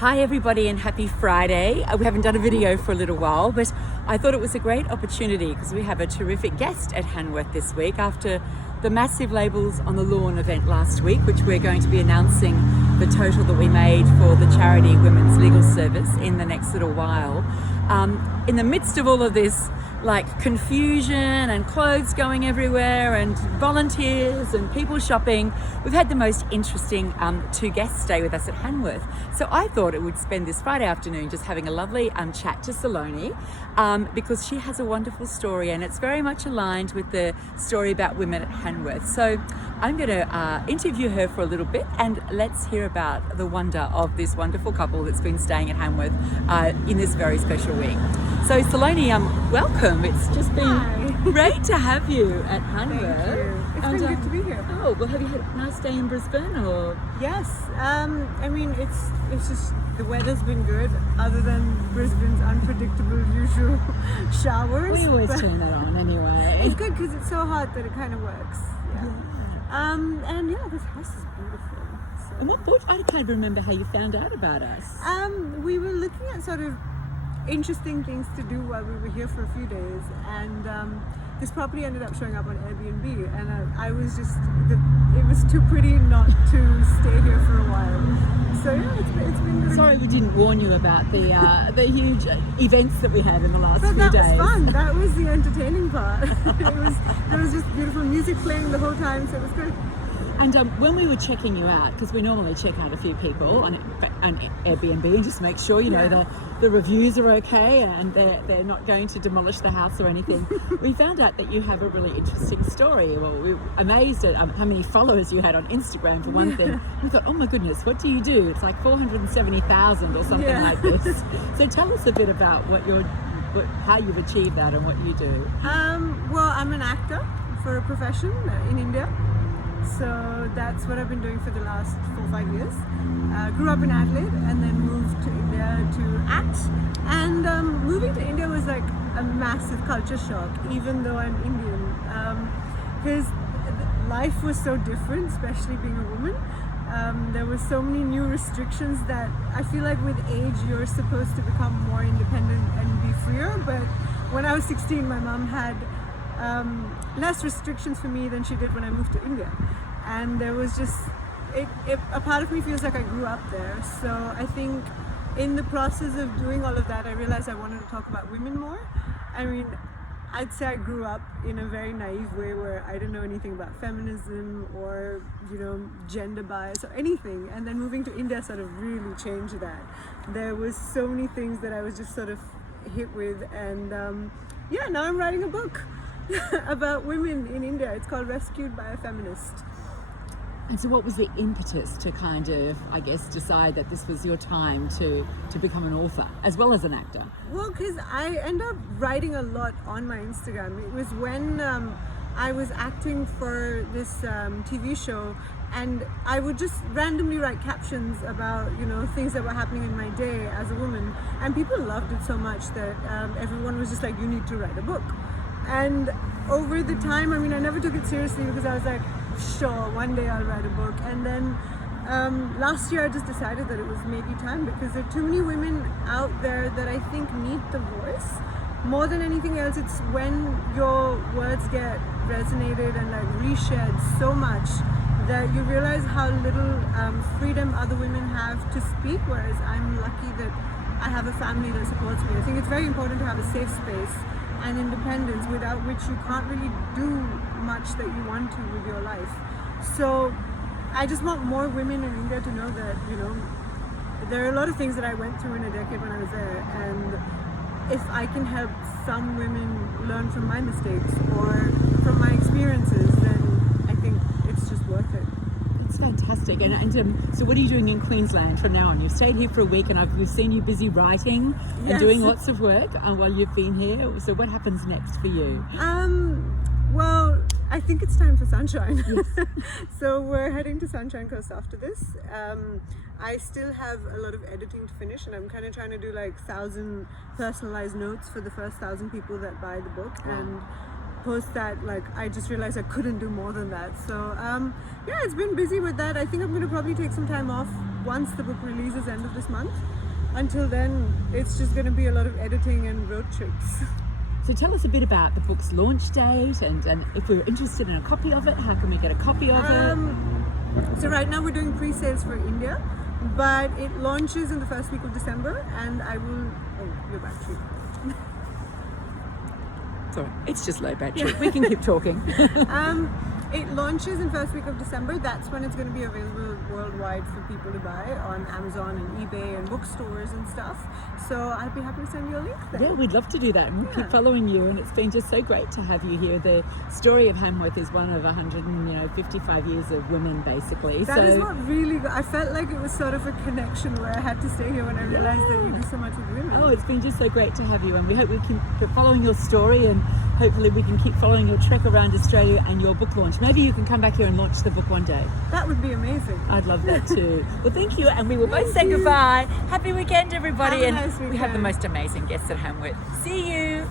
Hi everybody and happy Friday. We haven't done a video for a little while, but I thought it was a great opportunity because we have a terrific guest at Hanworth this week after the massive Labels on the Lawn event last week, which we're going to be announcing the total that we made for the charity Women's Legal Service in the next little while. In the midst of all of this confusion and clothes going everywhere and volunteers and people shopping, we've had the most interesting two guests stay with us at Hanworth. So I thought it would spend this Friday afternoon just having a lovely chat to Saloni because she has a wonderful story and it's very much aligned with the story about women at Hanworth. So I'm going to interview her for a little bit and let's hear about the wonder of this wonderful couple that's been staying at Hanworth in this very special week. So Saloni, welcome. It's just been great to have you at Hanworth. Thank you. It's been good to be here. Oh, well, have you had a nice day in Brisbane or? Yes. I mean, it's just the weather's been good, other than Brisbane's unpredictable usual showers. We always turn that on anyway. It's good because it's so hot that it kind of works. Yeah. And yeah, this house is beautiful. So. And what brought? I can't remember how you found out about us. We were looking at sort of interesting things to do while we were here for a few days, and this property ended up showing up on Airbnb, and I was just, it was too pretty not to stay here for a while. So yeah, it's been good. Sorry we didn't warn you about the huge events that we had in the last few that days. was fun. That was the entertaining part. There was just beautiful music playing the whole time, so it was good. And when we were checking you out, because we normally check out a few people on Airbnb and just make sure, you know, the reviews are okay and they're not going to demolish the house or anything, we found out that you have a really interesting story. Well, we were amazed at how many followers you had on Instagram, for one thing. We thought, oh my goodness, what do you do? It's like 470,000 or something like this. So tell us a bit about how you've achieved that and what you do. Well, I'm an actor for a profession in India. So that's what I've been doing for the last 4 or 5 years. Grew up in Adelaide and then moved to India to act. And moving to India was like a massive culture shock, even though I'm Indian. Because life was so different, especially being a woman. There were so many new restrictions that I feel like with age you're supposed to become more independent and be freer. But when I was 16, my mom had less restrictions for me than she did when I moved to India, and there was just a part of me feels like I grew up there. So I think in the process of doing all of that, I realized I wanted to talk about women more. I mean, I'd say I grew up in a very naive way where I didn't know anything about feminism or, you know, gender bias or anything, and then moving to India sort of really changed that. There was so many things that I was just sort of hit with, and now I'm writing a book about women in India. It's called Rescued by a Feminist. And so what was the impetus to kind of, I guess, decide that this was your time to become an author as well as an actor? Well, because I end up writing a lot on my Instagram. It was when I was acting for this TV show, and I would just randomly write captions about, you know, things that were happening in my day as a woman, and people loved it so much that everyone was just like, you need to write a book. And over the time, I mean, I never took it seriously because I was like, sure, one day I'll write a book. And then last year I just decided that it was maybe time, because there are too many women out there that I think need the voice. More than anything else, it's when your words get resonated and like reshared so much that you realize how little freedom other women have to speak, whereas I'm lucky that I have a family that supports me. I think it's very important to have a safe space and independence, without which you can't really do much that you want to with your life. So I just want more women in India to know that, you know, there are a lot of things that I went through in a decade when I was there, and if I can help some women learn from my mistakes or from my experiences, then I think it's just worth it. It's fantastic. And so what are you doing in Queensland from now on? You've stayed here for a week and we've seen you busy writing and doing lots of work while you've been here. So what happens next for you? Well, I think it's time for Sunshine. Yes. So we're heading to Sunshine Coast after this. I still have a lot of editing to finish, and I'm kind of trying to do like 1,000 personalized notes for the first 1,000 people that buy the book. Wow. And post that, like, I just realized I couldn't do more than that. So it's been busy with that. I think I'm going to probably take some time off once the book releases end of this month. Until then, it's just going to be a lot of editing and road trips. So tell us a bit about the book's launch date, and if we're interested in a copy of it, how can we get a copy of it? So right now we're doing pre-sales for India, but it launches in the first week of December, and I will. Oh, your battery. Sorry, it's just low battery. We can keep talking. It launches in first week of December. That's when it's going to be available worldwide for people to buy on Amazon and eBay and bookstores and stuff. So I'd be happy to send you a link then. Yeah, we'd love to do that, and we'll keep following you. And it's been just so great to have you here. The story of Hanworth is one of 155 years of women, basically. That is what really I felt like it was sort of a connection where I had to stay here when I realized that you do so much with women. Oh, it's been just so great to have you, and we hope we can keep following your story, and hopefully we can keep following your trek around Australia and your book launch. Maybe you can come back here and launch the book one day. That would be amazing. I'd love that too. Well, thank you, and we will both Thank say you. goodbye. Happy weekend, everybody. Have a and nice we have the weekend. most amazing guests at Hanworth. See you.